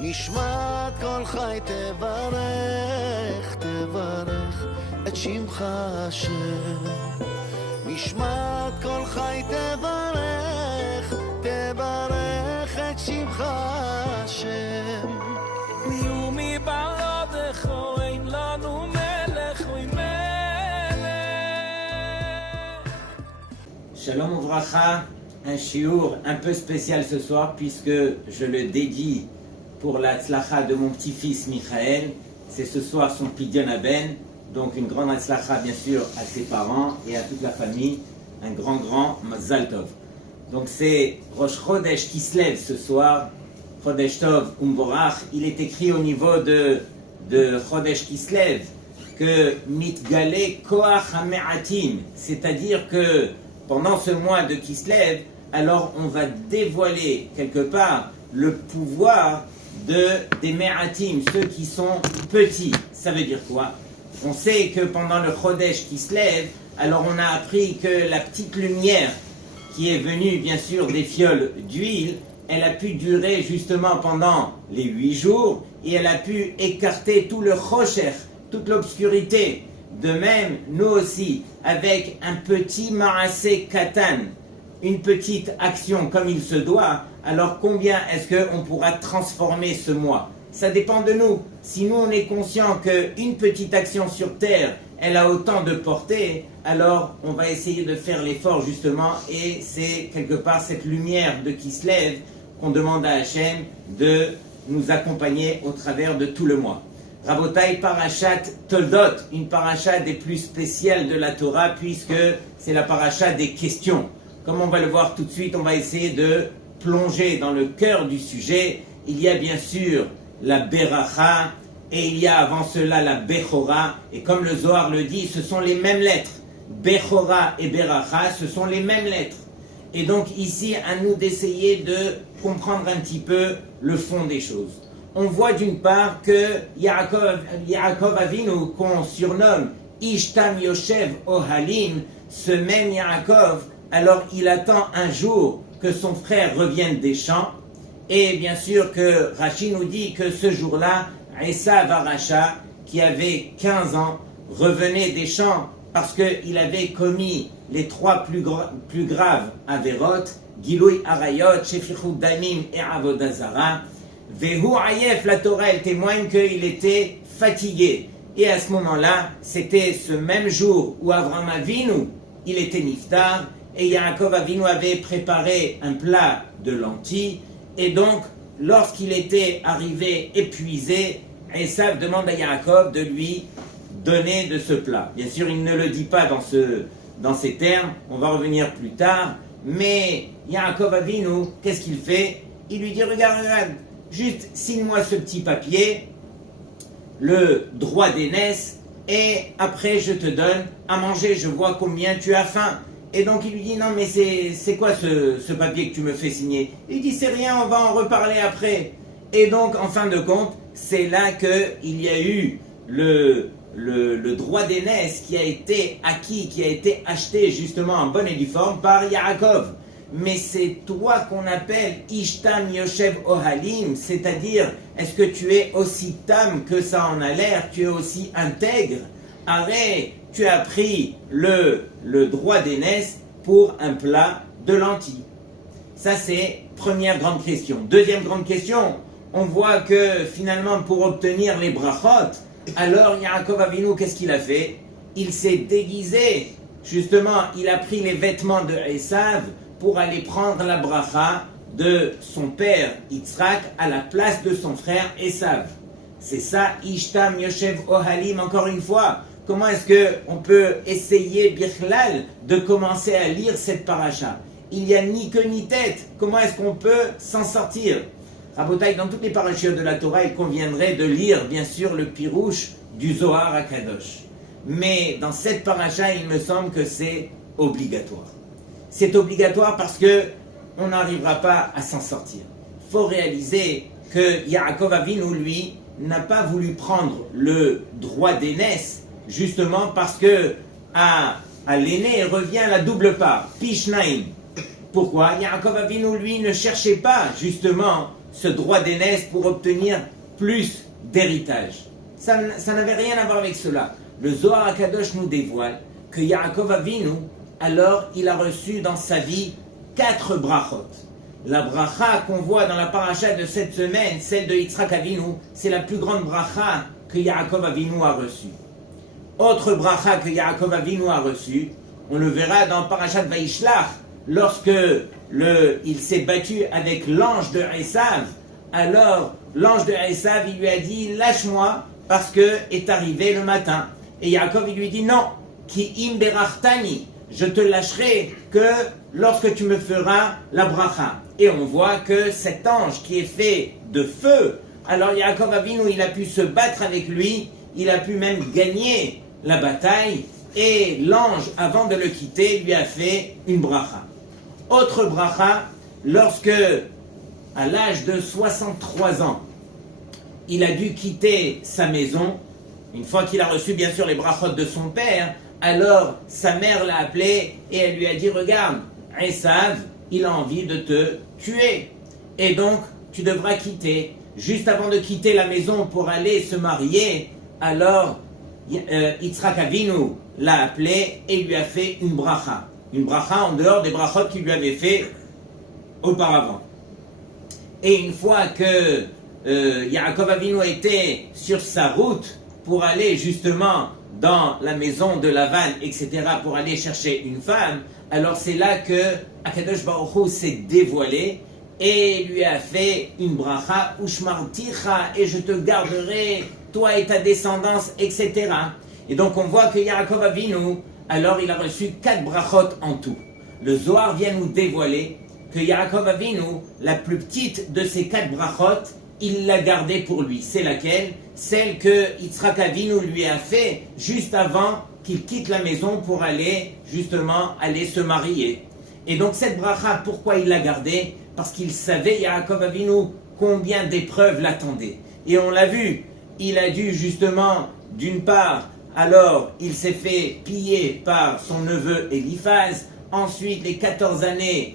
נשמת כל חי תברך, תברך את שמך השם. נשמת כל חי תברך, תברך את שמך השם. ומבלעדיך אין לנו מלך ומלך. Shalom Ouvracha, un shiur un peu spécial ce soir puisque je le dédie pour la tzlacha de mon petit-fils Michael. C'est ce soir son Pidyon Aben, donc une grande tzlacha bien sûr à ses parents et à toute la famille, un grand Mazal Tov. Donc c'est Rosh Chodesh qui se lève ce soir, Chodesh Tov Umvorach. Il est écrit au niveau de Chodesh qui se lève que Mitgale Koach HaMe'atim, c'est-à-dire que pendant ce mois de Kislev, alors on va dévoiler quelque part le pouvoir des Me'atim, ceux qui sont petits. Ça veut dire quoi? On sait que pendant le Chodesh Kislev, alors on a appris que la petite lumière qui est venue bien sûr des fioles d'huile, elle a pu durer justement pendant les 8 jours et elle a pu écarter tout le Chosher, toute l'obscurité. De même, nous aussi, avec un petit Maaseh Katan, une petite action comme il se doit, alors combien est-ce qu'on pourra transformer ce mois? Ça dépend de nous. Si nous on est conscient qu'une petite action sur terre, elle a autant de portée, alors on va essayer de faire l'effort justement, et c'est quelque part cette lumière de qui se lève qu'on demande à Hachem de nous accompagner au travers de tout le mois. Rabotai, Parashat Toldot, une paracha des plus spéciales de la Torah puisque c'est la paracha des questions. Comme on va le voir tout de suite, on va essayer de plonger dans le cœur du sujet. Il y a bien sûr la Beracha et il y a avant cela la Bechora. Et comme le Zohar le dit, ce sont les mêmes lettres. Bechora et Beracha, ce sont les mêmes lettres. Et donc ici, à nous d'essayer de comprendre un petit peu le fond des choses. On voit d'une part que Yaakov Avinu, qu'on surnomme Ishtam Yoshev Ohalim, ce même Yaakov, alors il attend un jour que son frère revienne des champs. Et bien sûr que Rashi nous dit que ce jour-là, Esav Aracha, qui avait 15 ans, revenait des champs parce qu'il avait commis les 3 plus graves Averot, Giloui Arayot, Shefichut Damim et Avodah Zara. Vehu Ayef, la Torah, elle témoigne qu'il était fatigué. Et à ce moment-là, c'était ce même jour où Avraham Avinu, il était niftar, et Yaakov Avinu avait préparé un plat de lentilles. Et donc, lorsqu'il était arrivé épuisé, Esav demande à Yaakov de lui donner de ce plat. Bien sûr, il ne le dit pas dans ces termes, on va revenir plus tard, mais Yaakov Avinu, qu'est-ce qu'il fait? Il lui dit, regarde, juste signe-moi ce petit papier, le droit d'aînesse, et après je te donne à manger, je vois combien tu as faim. Et donc il lui dit, non mais c'est quoi ce papier que tu me fais signer? Il dit, c'est rien, on va en reparler après. Et donc en fin de compte, c'est là qu'il y a eu le droit d'aînesse qui a été acquis, qui a été acheté justement en bonne et due forme par Yaakov. Mais c'est toi qu'on appelle Ishtam Yoshev Ohalim, c'est-à-dire, est-ce que tu es aussi tam que ça en a l'air, tu es aussi intègre? Arrête, tu as pris le droit d'aînesse pour un plat de lentilles. Ça c'est première grande question. Deuxième grande question, on voit que finalement pour obtenir les brachot, alors Yaakov Avinu, qu'est-ce qu'il a fait? Il s'est déguisé, justement, il a pris les vêtements de Esav pour aller prendre la bracha de son père Yitzhak à la place de son frère Esav. C'est ça, Ishtam Yoshev Ohalim, encore une fois. Comment est-ce qu'on peut essayer, Birchlal, de commencer à lire cette paracha? Il n'y a ni queue ni tête. Comment est-ce qu'on peut s'en sortir? Rabotai, dans toutes les parachutes de la Torah, il conviendrait de lire, bien sûr, le pirouche du Zohar à Kadosh. Mais dans cette paracha, il me semble que c'est obligatoire. C'est obligatoire parce que on n'arrivera pas à s'en sortir. Il faut réaliser que Yaakov Avinu, lui, n'a pas voulu prendre le droit d'aînesse, justement parce que à l'aîné revient la double part, Pishnaim. Pourquoi? Yaakov Avinu, lui, ne cherchait pas, justement, ce droit d'aînesse pour obtenir plus d'héritage. Ça n'avait rien à voir avec cela. Le Zohar HaKadosh nous dévoile que Yaakov Avinu, alors il a reçu dans sa vie 4 brachot. La bracha qu'on voit dans la paracha de cette semaine, celle de Yitzhak Avinu, c'est la plus grande bracha que Yaakov Avinu a reçue. Autre bracha que Yaakov Avinu a reçue, on le verra dans Parashat Vaishlach, lorsque il s'est battu avec l'ange de Esav. Alors l'ange de Esav, il lui a dit « Lâche-moi parce que est arrivé le matin ». Et Yaakov, il lui dit « Non, ki im berachtani, je te lâcherai que lorsque tu me feras la bracha ». Et on voit que cet ange qui est fait de feu, alors Yaakov Avinu, il a pu se battre avec lui, il a pu même gagner la bataille, et l'ange, avant de le quitter, lui a fait une bracha. Autre bracha, lorsque, à l'âge de 63 ans, il a dû quitter sa maison, une fois qu'il a reçu bien sûr les brachot de son père, alors sa mère l'a appelé et elle lui a dit « Regarde, Esav, il a envie de te tuer. Et donc, tu devras quitter. » Juste avant de quitter la maison pour aller se marier, alors Yitzhak Avinu l'a appelé et lui a fait une bracha. Une bracha en dehors des brachot qu'il lui avait fait auparavant. Et une fois que Yaakov Avinu était sur sa route pour aller justement dans la maison de Lavan, etc., pour aller chercher une femme, alors c'est là que Akadosh Baruch Hu s'est dévoilé et lui a fait une bracha, Ushmarticha, et je te garderai, toi et ta descendance, etc. Et donc on voit que Yaakov Avinu, alors il a reçu 4 brachot en tout. Le Zohar vient nous dévoiler que Yaakov Avinu, la plus petite de ces 4 brachot, il l'a gardée pour lui. C'est laquelle? Celle que Yitzhak Avinu lui a fait juste avant qu'il quitte la maison pour aller justement aller se marier. Et donc cette bracha, pourquoi il l'a gardée? Parce qu'il savait, Yaakov Avinu, combien d'épreuves l'attendaient. Et on l'a vu, il a dû justement, d'une part, alors il s'est fait piller par son neveu Eliphaz, ensuite les 14 années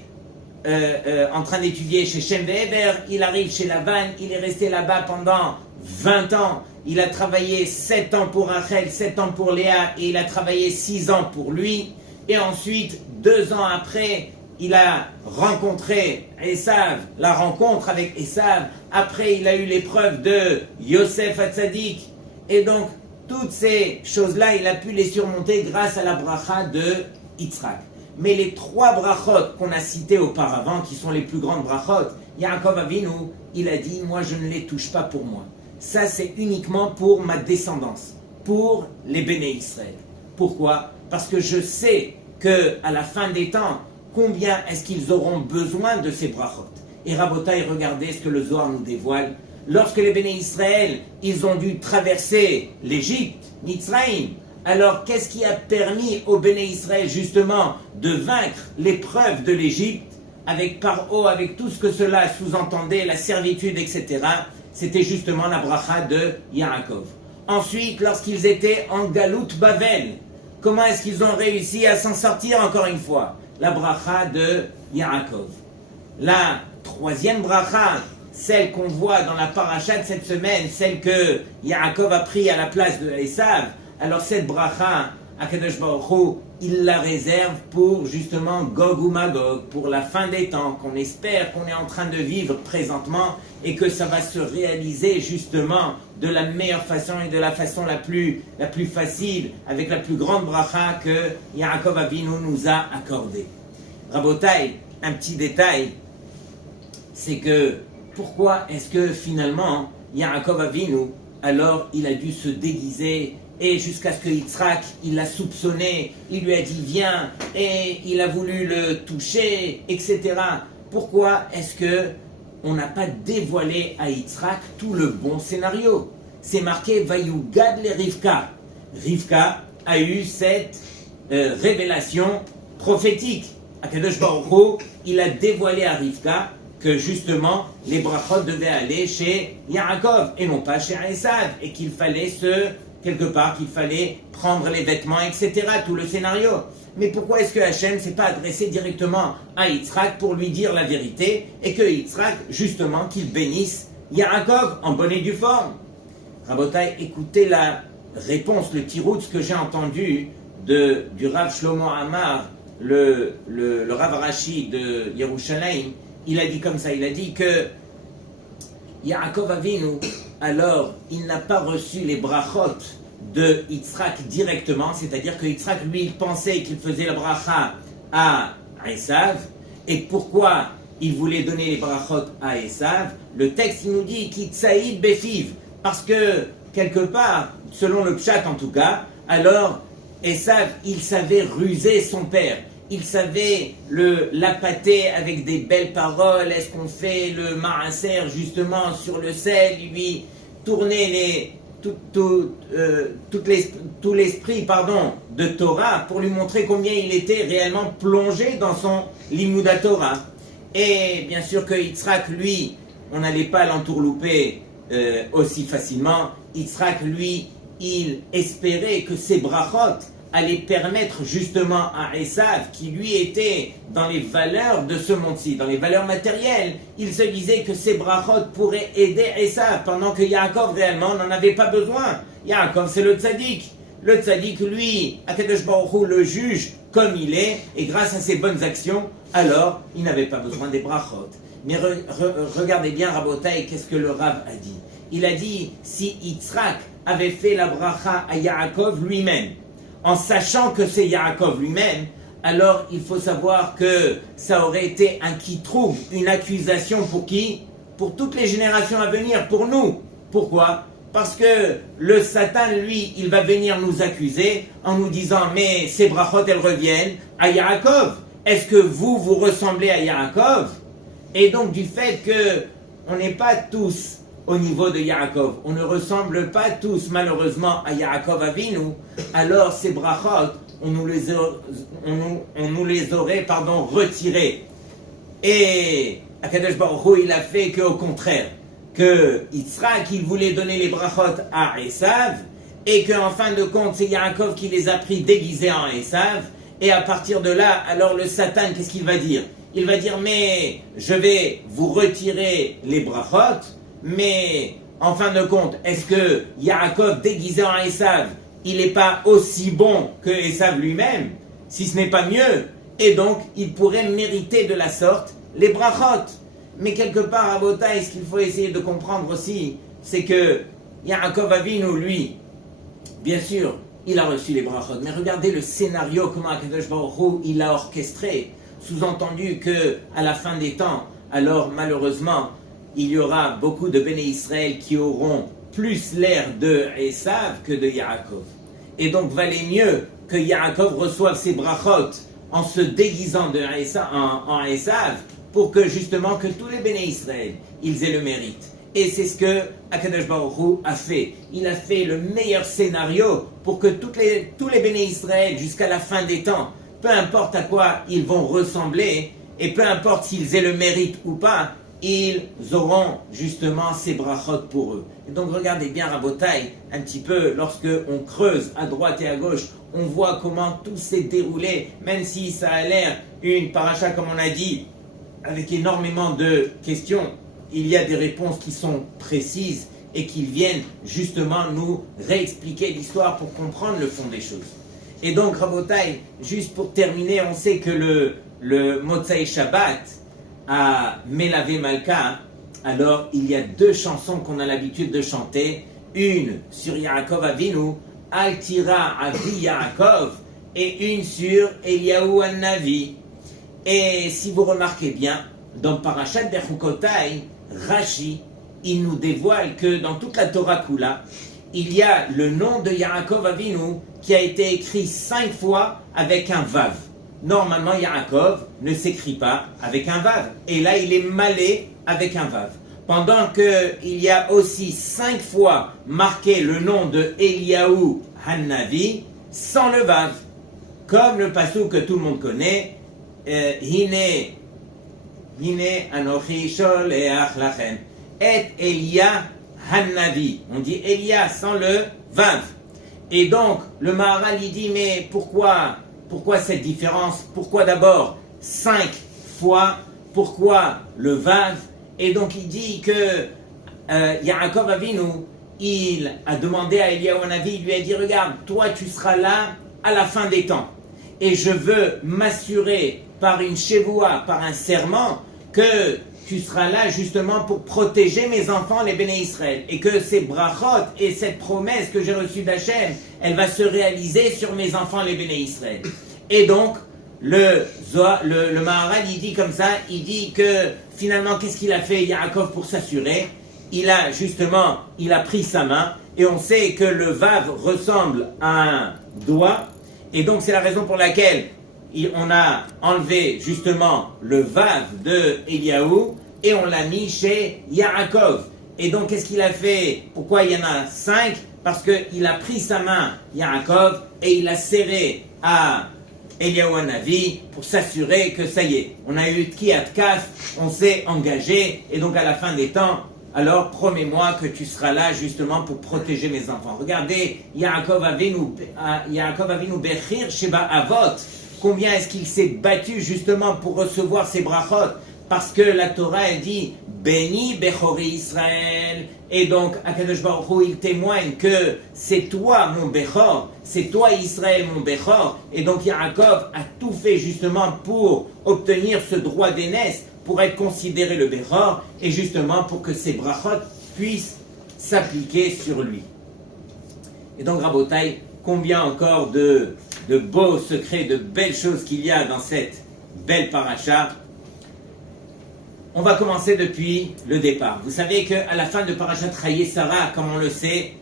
en train d'étudier chez Shem Ve'eber, il arrive chez Lavan, il est resté là-bas pendant 20 ans, il a travaillé 7 ans pour Rachel, 7 ans pour Léa, et il a travaillé 6 ans pour lui, et ensuite, 2 ans après, il a rencontré Esav, la rencontre avec Esav, après il a eu l'épreuve de Yosef Hatzadik, et donc toutes ces choses-là, il a pu les surmonter grâce à la bracha de Yitzhak. Mais les 3 brachot qu'on a citées auparavant, qui sont les plus grandes brachot, Yaakov Avinu, il a dit, moi je ne les touche pas pour moi. Ça c'est uniquement pour ma descendance, pour les Béné Israël. Pourquoi? Parce que je sais qu'à la fin des temps, combien est-ce qu'ils auront besoin de ces brachot. Et Rabotai, regardez ce que le Zohar nous dévoile. Lorsque les Béné Israël, ils ont dû traverser l'Égypte, Mitzrayim, alors qu'est-ce qui a permis aux Béné Israël justement de vaincre l'épreuve de l'Égypte avec Paro, avec tout ce que cela sous-entendait, la servitude, etc. C'était justement la bracha de Yaakov. Ensuite, lorsqu'ils étaient en Galout Bavel, comment est-ce qu'ils ont réussi à s'en sortir encore une fois? La bracha de Yaakov. La 3e bracha, celle qu'on voit dans la paracha de cette semaine, celle que Yaakov a pris à la place de Esav, alors cette bracha, Akadosh Baruch Hu, il la réserve pour justement Gog ou Magog, pour la fin des temps, qu'on espère qu'on est en train de vivre présentement et que ça va se réaliser justement de la meilleure façon et de la façon la plus facile, avec la plus grande bracha que Yaakov Avinu nous a accordée. Rabotai, un petit détail, c'est que pourquoi est-ce que finalement Yaakov Avinu, alors il a dû se déguiser et jusqu'à ce que Yitzhak, il l'a soupçonné, il lui a dit viens, et il a voulu le toucher, etc. Pourquoi est-ce que on n'a pas dévoilé à Yitzhak tout le bon scénario? C'est marqué Vayugad le Rivka. Rivka a eu cette révélation prophétique. Akadosh Baruch Hu, il a dévoilé à Rivka que justement les brachot devaient aller chez Yaakov et non pas chez Esav, et qu'il fallait se quelque part qu'il fallait prendre les vêtements, etc. Tout le scénario. Mais pourquoi est-ce que Hachem ne s'est pas adressé directement à Yitzhak pour lui dire la vérité et que Yitzhak, justement, qu'il bénisse Yaakov en bonne et due forme? Rabotai, écoutez la réponse, le tiroutz que j'ai entendu du Rav Shlomo Amar, le Rav Rashi de Yerushalayim. Il a dit comme ça, il a dit que Yaakov Avinu, alors, il n'a pas reçu les brachot de Yitzhak directement, c'est-à-dire que Yitzhak, lui, il pensait qu'il faisait la bracha à Esav. Et pourquoi il voulait donner les brachot à Esav? Le texte, il nous dit Kitsaïd Befiv, parce que, quelque part, selon le pshat en tout cas, alors, Esav, il savait ruser son père. Il savait l'appâter avec des belles paroles. Est-ce qu'on fait le maaser justement sur le sel, lui tourner tout l'esprit de Torah pour lui montrer combien il était réellement plongé dans son Limuda Torah. Et bien sûr que Yitzhak, lui, on n'allait pas l'entourlouper aussi facilement. Yitzhak, lui, il espérait que ses brachot allait permettre justement à Esav, qui lui était dans les valeurs de ce monde-ci, dans les valeurs matérielles, il se disait que ces brachot pourraient aider Esav, pendant que Yaakov réellement n'en avait pas besoin. Yaakov, c'est le tzaddik. Le tzaddik, lui, Akadosh Baruch Hu le juge comme il est, et grâce à ses bonnes actions, alors il n'avait pas besoin des brachot. Mais regardez bien, Rabotai, qu'est-ce que le Rav a dit? Il a dit, si Yitzhak avait fait la bracha à Yaakov lui-même, en sachant que c'est Yaakov lui-même, alors il faut savoir que ça aurait été un quitroug, une accusation pour qui? Pour toutes les générations à venir, pour nous. Pourquoi? Parce que le Satan, lui, il va venir nous accuser en nous disant « Mais ces brachot, elles reviennent à Yaakov. Est-ce que vous ressemblez à Yaakov ?» Et donc du fait que on n'est pas tous au niveau de Yaakov, on ne ressemble pas tous malheureusement à Yaakov Avinu, alors ces brachot, on nous les aurait retirés. Et Akadosh Baruch Hu, il a fait qu'au contraire, que Yitzhak, il voulait donner les brachot à Esav, et qu'en fin de compte, c'est Yaakov qui les a pris déguisés en Esav, et à partir de là, alors le Satan, qu'est-ce qu'il va dire? Il va dire, mais je vais vous retirer les brachot, mais en fin de compte, est-ce que Yaakov déguisé en Esav, il n'est pas aussi bon que Esav lui-même, si ce n'est pas mieux? Et donc, il pourrait mériter de la sorte les brachot. Mais quelque part, à Botaï, ce qu'il faut essayer de comprendre aussi, c'est que Yaakov Avinu, lui, bien sûr, il a reçu les brachot. Mais regardez le scénario, comment Akadosh Baruch Hu, il a orchestré. Sous-entendu que à la fin des temps, alors malheureusement, il y aura beaucoup de Béné Israël qui auront plus l'air de Esav que de Yaakov. Et donc, valait mieux que Yaakov reçoive ses brachot en se déguisant en Esav, pour que justement que tous les Béné Israël, ils aient le mérite. Et c'est ce que Akadosh Baruch Hu a fait. Il a fait le meilleur scénario pour que tous les Béné Israël, jusqu'à la fin des temps, peu importe à quoi ils vont ressembler, et peu importe s'ils aient le mérite ou pas, ils auront justement ces brachot pour eux. Et donc regardez bien Rabotai, un petit peu, lorsque on creuse à droite et à gauche, on voit comment tout s'est déroulé, même si ça a l'air une paracha, comme on a dit, avec énormément de questions, il y a des réponses qui sont précises et qui viennent justement nous réexpliquer l'histoire pour comprendre le fond des choses. Et donc Rabotai, juste pour terminer, on sait que le Motsai Shabbat, à Melavé Malka, alors il y a deux chansons qu'on a l'habitude de chanter, une sur Yaakov Avinu, Altira Avi Yaakov, et une sur Eliyahu An-Navi. Et si vous remarquez bien, dans Parashat Bechukotai, Rashi, il nous dévoile que dans toute la Torah Kula, il y a le nom de Yaakov Avinu qui a été écrit 5 fois avec un Vav. Normalement, Yaakov ne s'écrit pas avec un Vav. Et là, il est malé avec un Vav. Pendant qu'il y a aussi 5 fois marqué le nom de Eliyahu Hanavi sans le Vav. Comme le passage que tout le monde connaît, Hine Anochi Sholeach Lachem. Et Elia Hanavi. On dit Elia sans le Vav. Et donc, le Maharal, il dit, mais pourquoi cette différence? Pourquoi d'abord 5 fois? Pourquoi le Vav? Et donc, il dit que Yaakov Avinu, il a demandé à Eliyahu Hanavi, il lui a dit, regarde, toi, tu seras là à la fin des temps. Et je veux m'assurer par une shevoua, par un serment, que tu seras là justement pour protéger mes enfants, les Béné Israël. Et que ces brachot et cette promesse que j'ai reçue d'Hachem, elle va se réaliser sur mes enfants, les Béné Israël. Et donc, le Maharal, il dit comme ça, il dit que finalement, qu'est-ce qu'il a fait Yaakov pour s'assurer? Il a pris sa main, et on sait que le Vav ressemble à un doigt, et donc c'est la raison pour laquelle on a enlevé justement le Vav de Eliyahu et on l'a mis chez Yaakov. Et donc qu'est-ce qu'il a fait? Pourquoi il y en a 5? Parce qu'il a pris sa main, Yaakov, et il a serré à Eliyahu Hanavi pour s'assurer que ça y est, on a eu Tkiat Kaf, on s'est engagé, et donc à la fin des temps, alors promets-moi que tu seras là justement pour protéger mes enfants. Regardez, Yaakov Avinu Bechir Sheba Avot. Combien est-ce qu'il s'est battu justement pour recevoir ces brachot? Parce que la Torah, elle dit Béni Bechori Israël. Et donc, Akadosh Baruch Hu, il témoigne que c'est toi mon Bechor, c'est toi Israël mon Bechor. Et donc, Yaakov a tout fait justement pour obtenir ce droit d'aînesse, pour être considéré le Bechor, et justement pour que ces brachot puissent s'appliquer sur lui. Et donc, Rabotai, combien encore de beaux secrets, de belles choses qu'il y a dans cette belle paracha. On va commencer depuis le départ. Vous savez qu'à la fin de Parashat Chayei Sarah, comme on le sait,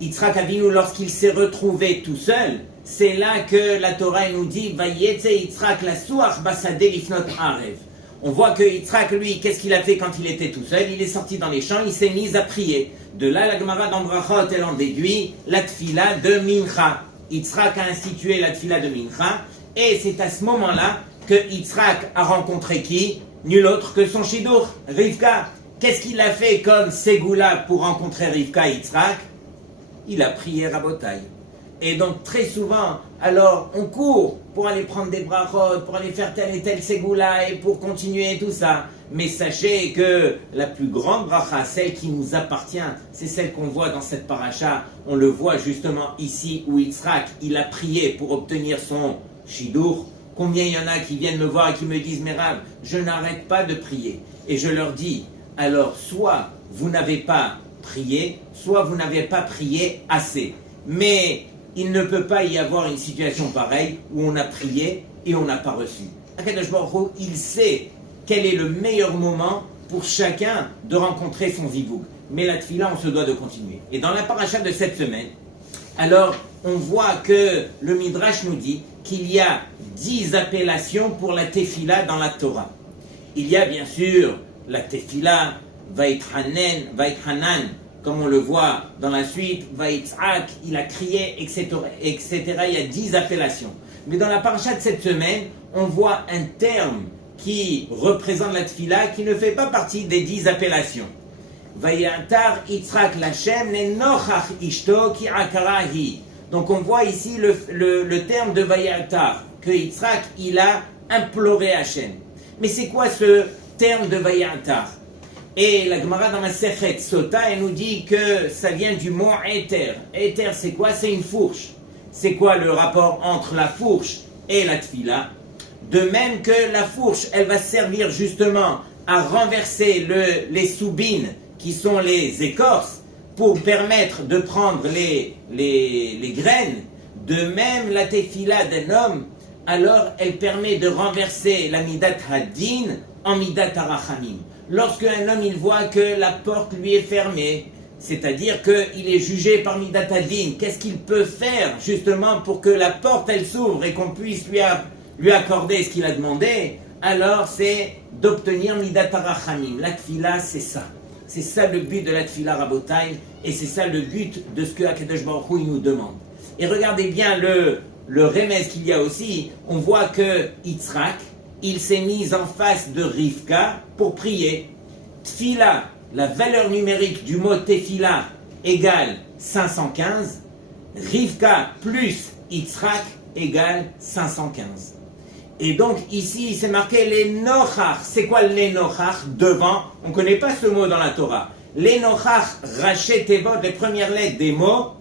Yitzhak Avinu, lorsqu'il s'est retrouvé tout seul, c'est là que la Torah nous dit Vayetze Yitzhak lasuach basadeh lifnot arev. On voit que Yitzhak, lui, qu'est-ce qu'il a fait quand il était tout seul? Il est sorti dans les champs, il s'est mis à prier. De là, la Gemara dans Brachot, elle en déduit la tfila de Mincha. Yitzhak a institué la tfila de Mincha, et c'est à ce moment-là que Yitzhak a rencontré qui? Nul autre que son Shidur, Rivka. Qu'est-ce qu'il a fait comme Ségoula pour rencontrer Rivka, Yitzhak? Il a prié Rabotai. Et donc très souvent, alors on court pour aller prendre des brachot, pour aller faire tel et tel Ségoula et pour continuer tout ça. Mais sachez que la plus grande bracha, celle qui nous appartient, c'est celle qu'on voit dans cette paracha. On le voit justement ici où Yitzhak, il a prié pour obtenir son Shidur. Combien il y en a qui viennent me voir et qui me disent « Mais Rav, je n'arrête pas de prier. » Et je leur dis « Alors, soit vous n'avez pas prié, soit vous n'avez pas prié assez. » Mais il ne peut pas y avoir une situation pareille où on a prié et on n'a pas reçu. Akadosh Baruch Hu, il sait quel est le meilleur moment pour chacun de rencontrer son zivoug. Mais la tfila, on se doit de continuer. Et dans la paracha de cette semaine, alors on voit que le Midrash nous dit qu'il y a 10 appellations pour la tefila dans la Torah. Il y a bien sûr la tefila Vaïthanan, comme on le voit dans la suite, Vaïtzak, il a crié, etc., etc. Il y a 10 appellations. Mais dans la paracha de cette semaine, on voit un terme qui représente la tefila qui ne fait pas partie des 10 appellations. Vayatar Yitzhak Lashem nenochach ishto ki akarahi. Donc on voit ici le terme de Vayatar, que Yitzhak il a imploré Hachem. Mais c'est quoi ce terme de Vayatar? Et la Gemara dans la Sechet Sota, elle nous dit que ça vient du mot Éther. Éther c'est quoi? C'est une fourche. C'est quoi le rapport entre la fourche et la tfila? De même que la fourche, elle va servir justement à renverser les soubines, qui sont les écorces, pour permettre de prendre les graines. De même, la tefila d'un homme, alors elle permet de renverser la midat hadin en midat harachamim. Lorsque un homme il voit que la porte lui est fermée, c'est-à-dire qu'il est jugé par midat hadin, qu'est-ce qu'il peut faire justement pour que la porte elle s'ouvre et qu'on puisse lui accorder ce qu'il a demandé? Alors c'est d'obtenir midat harachamim. La tefila c'est ça. C'est ça le but de la tefila Rabotai, et c'est ça le but de ce que Akadosh Baruch Hu nous demande. Et regardez bien le remède qu'il y a aussi. On voit que Yitzhak, il s'est mis en face de Rivka pour prier. Tefila, la valeur numérique du mot tefila égale 515. Rivka plus Yitzhak égale 515. Et donc ici, c'est marqué les nochach. C'est quoi les nochach? Devant. On ne connaît pas ce mot dans la Torah. Les nochach, rachet tevot, les premières lettres des mots.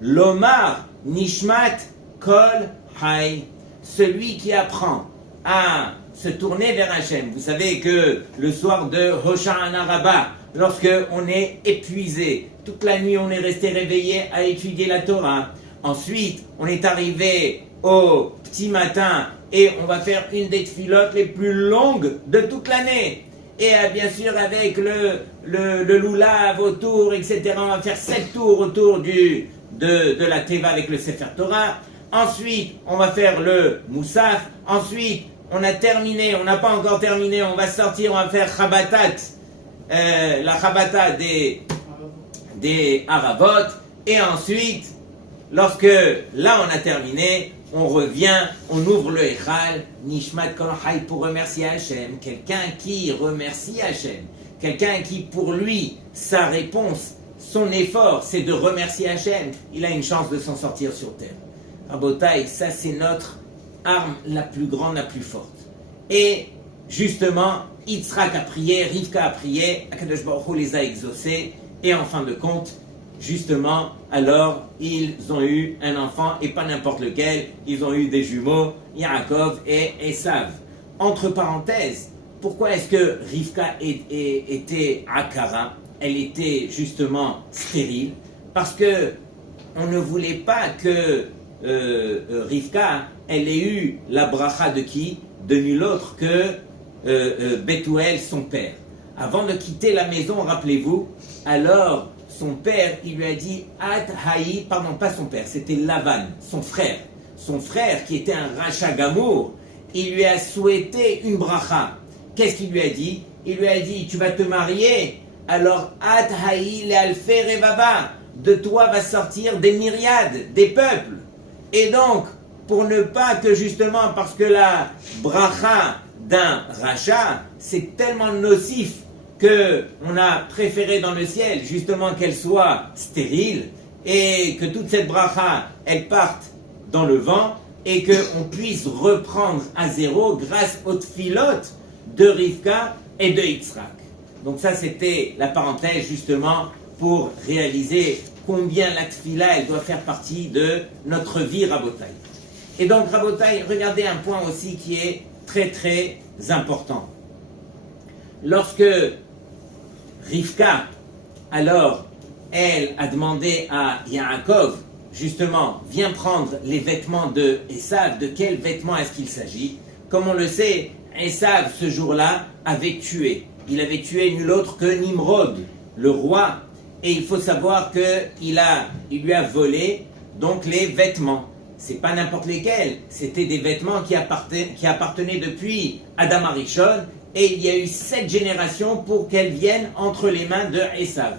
Lomar, nishmat, kol, hay. Celui qui apprend à se tourner vers Hachem. Vous savez que le soir de Hoshana Rabbah, lorsque on est épuisé, toute la nuit on est resté réveillé à étudier la Torah. Ensuite, on est arrivé au petit matin et on va faire une des tfilotes les plus longues de toute l'année. Et bien sûr avec le loulav autour, etc. On va faire 7 tours autour de la Teva avec le Sefer Torah. Ensuite, on va faire le Moussaf. Ensuite, on a terminé, on n'a pas encore terminé, on va sortir, on va faire Chabatat, la Chabata des Haravot. Et ensuite, lorsque là on a terminé, on revient, on ouvre le Echal, Nishmat Kol Hay pour remercier Hachem. Quelqu'un qui remercie Hachem. Quelqu'un qui, pour lui, sa réponse, son effort, c'est de remercier Hachem. Il a une chance de s'en sortir sur terre. Rabotai, ça c'est notre arme la plus grande, la plus forte. Et justement, Yitzhak a prié, Rivka a prié, Akadosh Baruch Hu les a exaucés, et en fin de compte, justement, alors ils ont eu un enfant, et pas n'importe lequel, ils ont eu des jumeaux, Yaakov et Esav. Entre parenthèses, pourquoi est-ce que Rivka était Akara? Elle était justement stérile, parce que on ne voulait pas que Rivka, elle ait eu la bracha de qui? De nul autre que Bethuel, son père. Avant de quitter la maison, rappelez-vous, alors son père, il lui a dit At Haï, pardon, pas son père, c'était Lavan, son frère. Son frère, qui était un Racha Gamour, il lui a souhaité une bracha. Qu'est-ce qu'il lui a dit? Il lui a dit, tu vas te marier, alors At Haï le Alfé Revava, de toi va sortir des myriades, des peuples. Et donc, pour ne pas que justement, parce que la bracha d'un Racha, c'est tellement nocif qu'on a préféré dans le ciel justement qu'elle soit stérile et que toute cette bracha, elle parte dans le vent et qu'on puisse reprendre à zéro grâce aux tfilotes de Rivka et de Yitzhak. Donc ça, c'était la parenthèse justement pour réaliser combien la tfila, elle doit faire partie de notre vie Rabotai. Et donc Rabotai, regardez un point aussi qui est très très important. Lorsque Rivka, alors, elle a demandé à Yaakov, justement, viens prendre les vêtements de Esav, de quels vêtements est-ce qu'il s'agit? Comme on le sait, Esav, ce jour-là, avait tué. Il avait tué nul autre que Nimrod, le roi. Et il faut savoir qu'il lui a volé donc les vêtements. C'est pas n'importe lesquels, c'était des vêtements qui appartenaient depuis Adam Arishon, et il y a eu 7 générations pour qu'elles viennent entre les mains de Esav.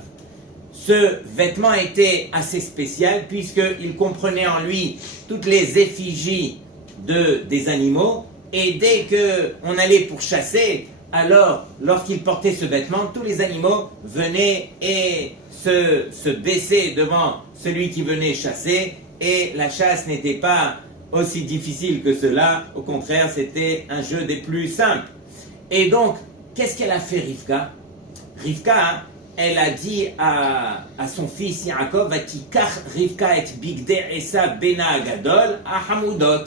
Ce vêtement était assez spécial puisqu'il comprenait en lui toutes les effigies des animaux, et dès qu'on allait pour chasser, alors lorsqu'il portait ce vêtement, tous les animaux venaient et se baissaient devant celui qui venait chasser, et la chasse n'était pas aussi difficile que cela, au contraire c'était un jeu des plus simples. Et donc, qu'est-ce qu'elle a fait Rivka? Rivka, elle a dit à son fils Yaakov, Vatikach Rivka et Bigdei Esav bena Agadol à Hamoudot.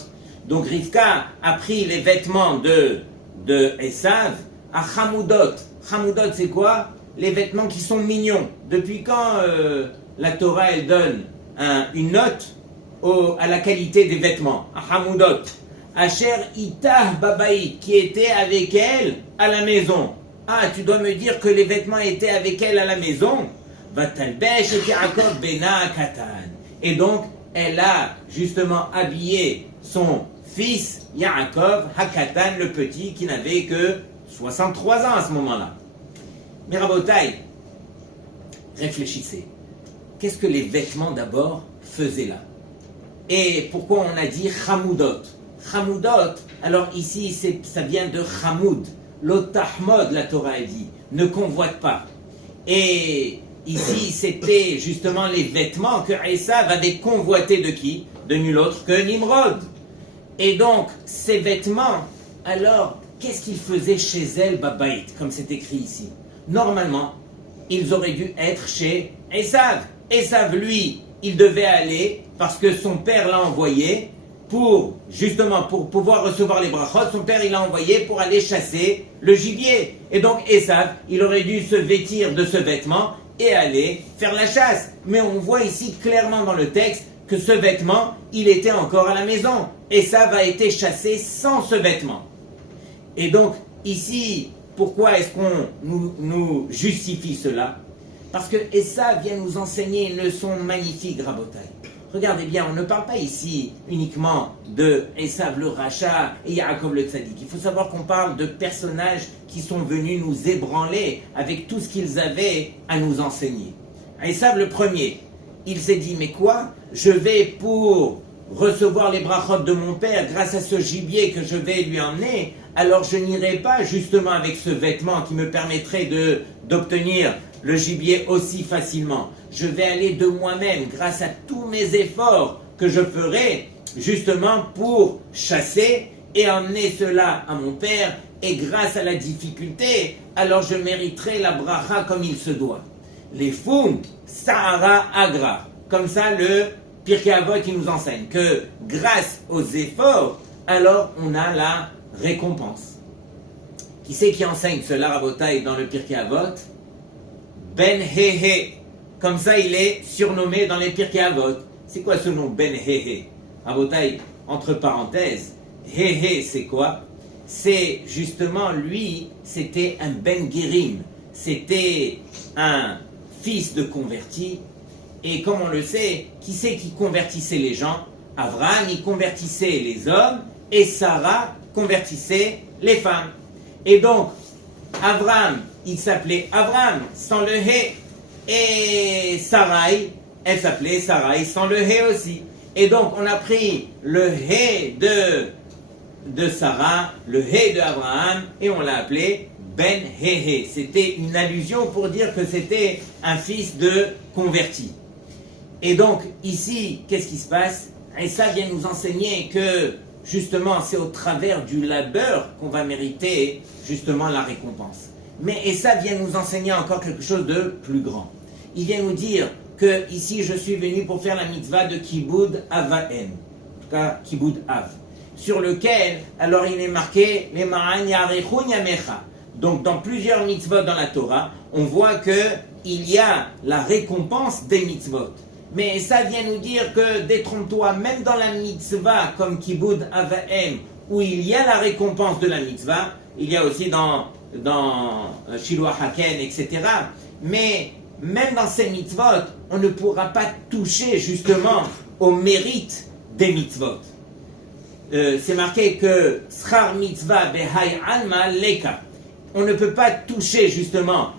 Donc Rivka a pris les vêtements de Esav à Hamoudot. Hamoudot, c'est quoi? Les vêtements qui sont mignons. Depuis quand la Torah, elle donne une note à la qualité des vêtements? À Hamoudot. Asher Itah Babaï, qui était avec elle à la maison. Ah, tu dois me dire que les vêtements étaient avec elle à la maison? Vatalbesh et Yaakov bena Katan. Et donc, elle a justement habillé son fils Yaakov, Hakatan, le petit, qui n'avait que 63 ans à ce moment-là. Mais Rabotai, réfléchissez. Qu'est-ce que les vêtements d'abord faisaient là? Et pourquoi on a dit Hamoudot? Hamoudot, alors ici ça vient de Hamoud. L'otahmod, la Torah a dit, ne convoite pas. Et Ici, c'était justement les vêtements que Esav avait convoités de qui? De nul autre que Nimrod. Et donc, ces vêtements, alors, qu'est-ce qu'ils faisaient chez elle, Babaït, comme c'est écrit ici? Normalement, ils auraient dû être chez Esav. Esav, lui, il devait aller, parce que son père l'a envoyé, justement, pour pouvoir recevoir les brachot, son père, il l'a envoyé pour aller chasser le gibier. Et donc, Esav, il aurait dû se vêtir de ce vêtement et aller faire la chasse. Mais on voit ici clairement dans le texte que ce vêtement, il était encore à la maison. Esav a été chassé sans ce vêtement. Et donc, ici, pourquoi est-ce qu'on nous justifie cela? Parce que Esav vient nous enseigner une leçon magnifique, Rabotai. Regardez bien, on ne parle pas ici uniquement de Esav le Racha et Yaakov le Tzadik. Il faut savoir qu'on parle de personnages qui sont venus nous ébranler avec tout ce qu'ils avaient à nous enseigner. Esav le premier, il s'est dit, mais quoi? Je vais pour recevoir les brachot de mon père grâce à ce gibier que je vais lui emmener, alors je n'irai pas justement avec ce vêtement qui me permettrait d'obtenir le gibier aussi facilement. Je vais aller de moi-même grâce à tous mes efforts que je ferai justement pour chasser et emmener cela à mon père, et grâce à la difficulté, alors je mériterai la bracha comme il se doit. Les foum, Sahara Agra. Comme ça, le Pirkei Avot qui nous enseigne que grâce aux efforts, alors on a la récompense. Qui c'est qui enseigne cela, Rabotai, dans le Pirkei Avot? Ben Hehe. Comme ça, il est surnommé dans les Pirkei Avot. C'est quoi ce nom, Ben Hehe? Rabotai, entre parenthèses, Hehe, c'est quoi? C'est justement, lui, c'était un Ben Gerim. C'était un fils de converti. Et comme on le sait, qui c'est qui convertissait les gens? Abraham, il convertissait les hommes, et Sarah convertissait les femmes. Et donc, Abraham, il s'appelait Abraham sans le He. Et Sarai, elle s'appelait Sarai sans le He aussi. Et donc, on a pris le He de Sarah, le He de Abraham, et on l'a appelé Ben Hehe. C'était une allusion pour dire que c'était un fils de converti. Et donc, ici, qu'est-ce qui se passe? Et ça vient nous enseigner que, justement, c'est au travers du labeur qu'on va mériter, justement, la récompense. Mais et ça vient nous enseigner encore quelque chose de plus grand. Il vient nous dire que, ici, je suis venu pour faire la mitzvah de Kibud Avaen. En tout cas, Kibud Av. Sur lequel, alors, il est marqué, les Ma'an Yarechun Yamecha. Donc, dans plusieurs mitzvot dans la Torah, on voit qu'il y a la récompense des mitzvot. Mais ça vient nous dire que, détrompe-toi, même dans la mitzvah comme Kibud Avaim, où il y a la récompense de la mitzvah, il y a aussi dans Shiloh Haken, etc. Mais même dans ces mitzvot, on ne pourra pas toucher justement au mérite des mitzvot. C'est marqué que Schar mitzvah behai alma leka. On ne peut pas toucher justement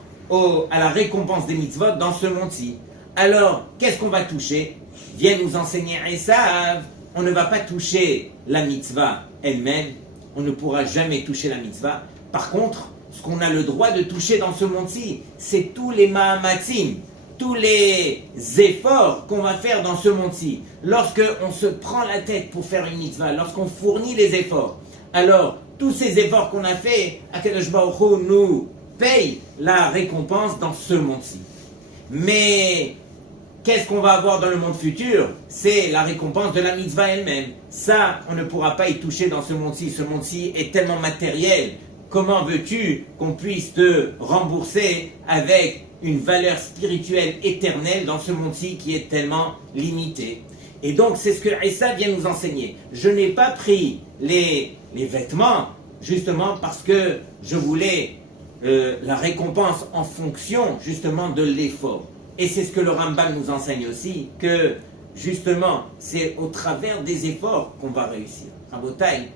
à la récompense des mitzvot dans ce monde-ci. Alors, qu'est-ce qu'on va toucher? Viens nous enseigner Esav. On ne va pas toucher la mitzvah elle-même. On ne pourra jamais toucher la mitzvah. Par contre, ce qu'on a le droit de toucher dans ce monde-ci, c'est tous les mahamatzim, tous les efforts qu'on va faire dans ce monde-ci. Lorsqu'on se prend la tête pour faire une mitzvah, lorsqu'on fournit les efforts, alors tous ces efforts qu'on a fait, Akadosh Baruch Hu nous paye la récompense dans ce monde-ci. Mais qu'est-ce qu'on va avoir dans le monde futur? C'est la récompense de la mitzvah elle-même. Ça, on ne pourra pas y toucher dans ce monde-ci. Ce monde-ci est tellement matériel. Comment veux-tu qu'on puisse te rembourser avec une valeur spirituelle éternelle dans ce monde-ci qui est tellement limité? Et donc, c'est ce que Esav vient nous enseigner. Je n'ai pas pris les vêtements, justement parce que je voulais la récompense en fonction, justement, de l'effort. Et c'est ce que le Rambam nous enseigne aussi, que, justement, c'est au travers des efforts qu'on va réussir. Rabotai,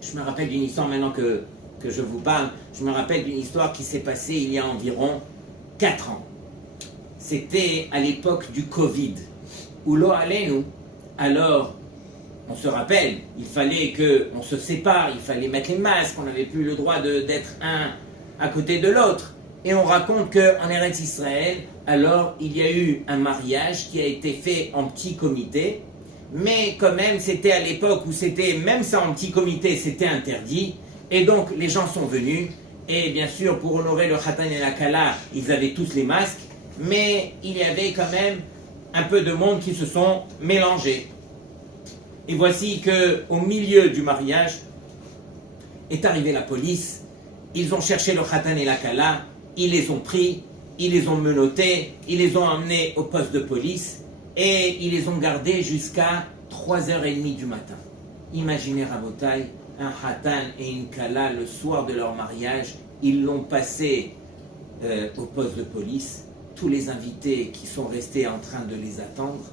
je me rappelle d'une histoire maintenant que je vous parle, je me rappelle d'une histoire qui s'est passée il y a environ 4 ans. C'était à l'époque du Covid, où l'eau allait, nous. Alors, on se rappelle, il fallait qu'on se sépare, il fallait mettre les masques, on n'avait plus le droit d'être un à côté de l'autre. Et on raconte qu'en Eretz Israël, alors il y a eu un mariage qui a été fait en petit comité, mais quand même c'était à l'époque où c'était, même ça en petit comité, c'était interdit, et donc les gens sont venus, et bien sûr pour honorer le Khatan et la Kala, ils avaient tous les masques, mais il y avait quand même un peu de monde qui se sont mélangés. Et voici qu'au milieu du mariage est arrivée la police, ils ont cherché le Khatan et la Kala, ils les ont pris, ils les ont menottés, ils les ont emmenés au poste de police et ils les ont gardés jusqu'à 3h30 du matin. Imaginez Rabotai, un Khatan et une Kala le soir de leur mariage, ils l'ont passé au poste de police, tous les invités qui sont restés en train de les attendre,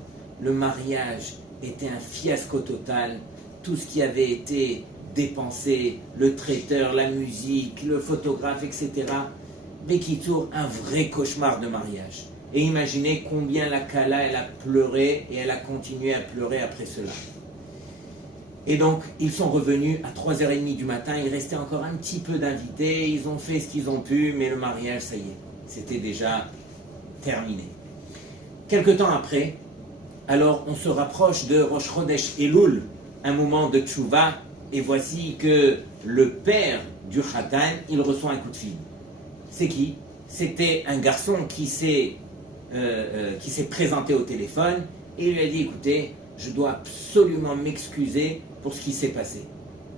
le mariage était un fiasco total, tout ce qui avait été dépensé, le traiteur, la musique, le photographe, etc. Bekitour, un vrai cauchemar de mariage. Et imaginez combien la Kala, elle a pleuré et elle a continué à pleurer après cela. Et donc, ils sont revenus à 3h30 du matin, il restait encore un petit peu d'invités, ils ont fait ce qu'ils ont pu, mais le mariage, ça y est, c'était déjà terminé. Quelque temps après, alors on se rapproche de Rosh Chodesh Elul, un moment de tchouva, et voici que le père du Khatan, il reçoit un coup de fil. C'est qui? C'était un garçon qui s'est présenté au téléphone et il lui a dit, écoutez, je dois absolument m'excuser pour ce qui s'est passé.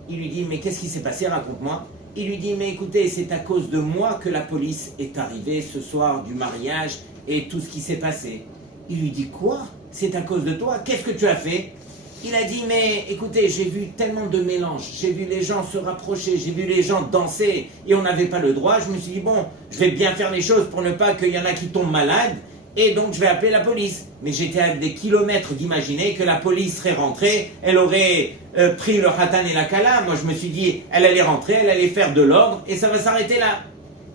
Il lui dit, mais qu'est-ce qui s'est passé? Raconte-moi. Il lui dit, mais écoutez, c'est à cause de moi que la police est arrivée ce soir du mariage et tout ce qui s'est passé. Il lui dit, quoi? C'est à cause de toi? Qu'est-ce que tu as fait? Il a dit, mais écoutez, j'ai vu tellement de mélanges, j'ai vu les gens se rapprocher, j'ai vu les gens danser et on n'avait pas le droit. Je me suis dit, bon, je vais bien faire les choses pour ne pas qu'il y en a qui tombent malades et donc je vais appeler la police. Mais j'étais à des kilomètres d'imaginer que la police serait rentrée, elle aurait pris le Khatan et la Kala. Moi je me suis dit, elle allait rentrer, elle allait faire de l'ordre et ça va s'arrêter là.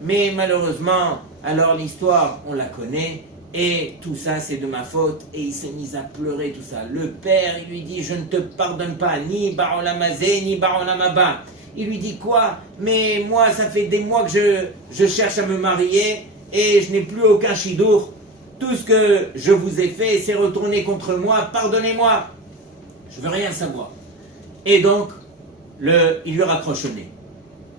Mais malheureusement, alors l'histoire, on la connaît. Et tout ça, c'est de ma faute. Et il s'est mis à pleurer, tout ça. Le père, il lui dit, je ne te pardonne pas, ni Ba'olamazé, ni Ba'olamaba. Il lui dit quoi? Mais moi, ça fait des mois que je cherche à me marier et je n'ai plus aucun chidour. Tout ce que je vous ai fait, c'est retourné contre moi. Pardonnez-moi. Je veux rien savoir. Et donc, il lui raccroche le nez.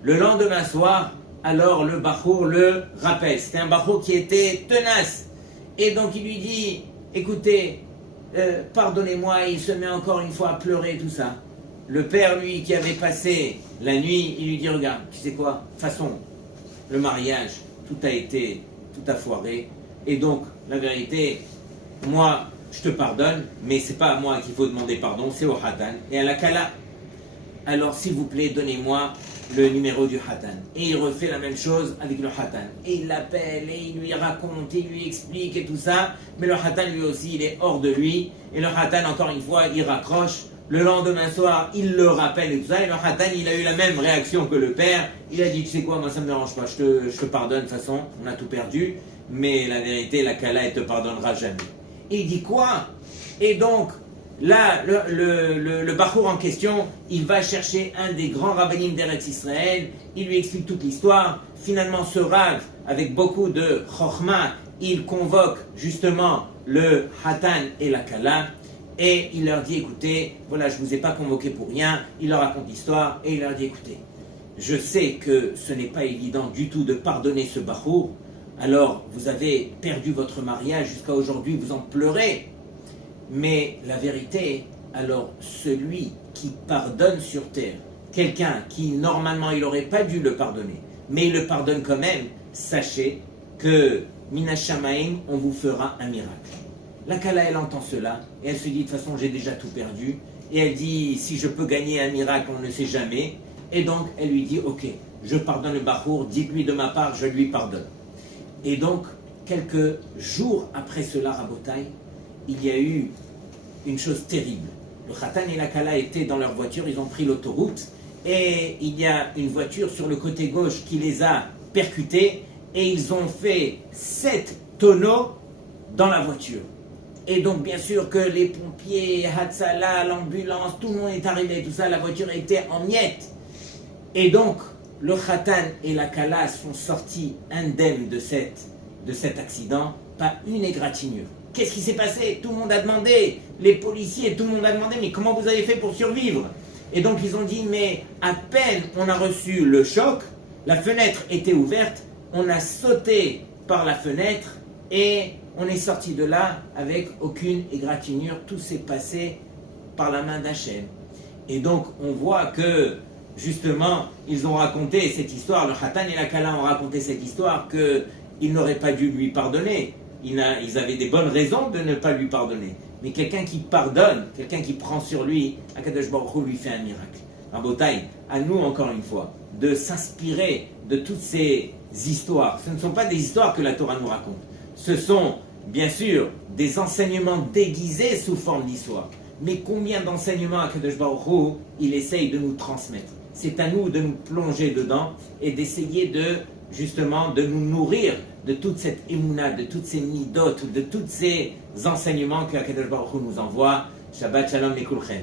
Le lendemain soir, alors le Bachour le rappelle. C'était un Bachour qui était tenace. Et donc il lui dit, écoutez, pardonnez-moi, il se met encore une fois à pleurer, tout ça. Le père, lui, qui avait passé la nuit, il lui dit, regarde, tu sais quoi, de toute façon, le mariage, tout a foiré. Et donc, la vérité, moi, je te pardonne, mais c'est pas à moi qu'il faut demander pardon, c'est au Khatan et à la Kala. Alors, s'il vous plaît, donnez-moi le numéro du Khatan. Et il refait la même chose avec le Khatan. Et il l'appelle, et il lui raconte, il lui explique et tout ça. Mais le Khatan, lui aussi, il est hors de lui. Et le Khatan, encore une fois, il raccroche. Le lendemain soir, il le rappelle et tout ça. Et le Khatan, il a eu la même réaction que le père. Il a dit, tu sais quoi, moi ça me dérange pas, je te pardonne, de toute façon, on a tout perdu. Mais la vérité, la Kala, elle te pardonnera jamais. Et il dit quoi? Et donc, là, le Bachour en question, il va chercher un des grands rabbinim d'Eretz Israël, il lui explique toute l'histoire. Finalement, ce Rav, avec beaucoup de chokhma, il convoque justement le Khatan et la Kala, et il leur dit, écoutez, voilà, je ne vous ai pas convoqué pour rien. Il leur raconte l'histoire, et il leur dit, écoutez, je sais que ce n'est pas évident du tout de pardonner ce Bachour, alors vous avez perdu votre mariage jusqu'à aujourd'hui, vous en pleurez. Mais la vérité, alors celui qui pardonne sur terre, quelqu'un qui normalement il n'aurait pas dû le pardonner, mais il le pardonne quand même, sachez que Minash Shamaim, on vous fera un miracle. La Kala, elle entend cela et elle se dit de toute façon j'ai déjà tout perdu, et elle dit si je peux gagner un miracle on ne sait jamais, et donc elle lui dit ok, je pardonne le Bachour, dites-lui de ma part, je lui pardonne. Et donc quelques jours après cela, Rabotai, il y a eu une chose terrible. Le Khatan et la Kala étaient dans leur voiture, ils ont pris l'autoroute et il y a une voiture sur le côté gauche qui les a percutés et ils ont fait 7 tonneaux dans la voiture. Et donc bien sûr que les pompiers, Hatsala, l'ambulance, tout le monde est arrivé, tout ça, la voiture était en miettes. Et donc le Khatan et la Kala sont sortis indemnes de cet accident, pas une égratignure. Qu'est-ce qui s'est passé? Tout le monde a demandé, les policiers, tout le monde a demandé, mais comment vous avez fait pour survivre? Et donc ils ont dit, mais à peine on a reçu le choc, la fenêtre était ouverte, on a sauté par la fenêtre et on est sorti de là avec aucune égratignure, tout s'est passé par la main d'Hachem. Et donc on voit que justement ils ont raconté cette histoire, le Khatan et la Kala ont raconté cette histoire qu'ils n'auraient pas dû lui pardonner. Ils avaient des bonnes raisons de ne pas lui pardonner. Mais quelqu'un qui pardonne, quelqu'un qui prend sur lui, Akadosh Baruch Hu lui fait un miracle. Rabotai, à nous encore une fois, de s'inspirer de toutes ces histoires. Ce ne sont pas des histoires que la Torah nous raconte. Ce sont, bien sûr, des enseignements déguisés sous forme d'histoire. Mais combien d'enseignements Akadosh Baruch Hu, il essaye de nous transmettre. C'est à nous de nous plonger dedans et d'essayer justement de nous nourrir de toute cette émouna, de toutes ces midotes, de tous ces enseignements que Akadosh Baruch Hu nous envoie. Shabbat Shalom Mekulchem.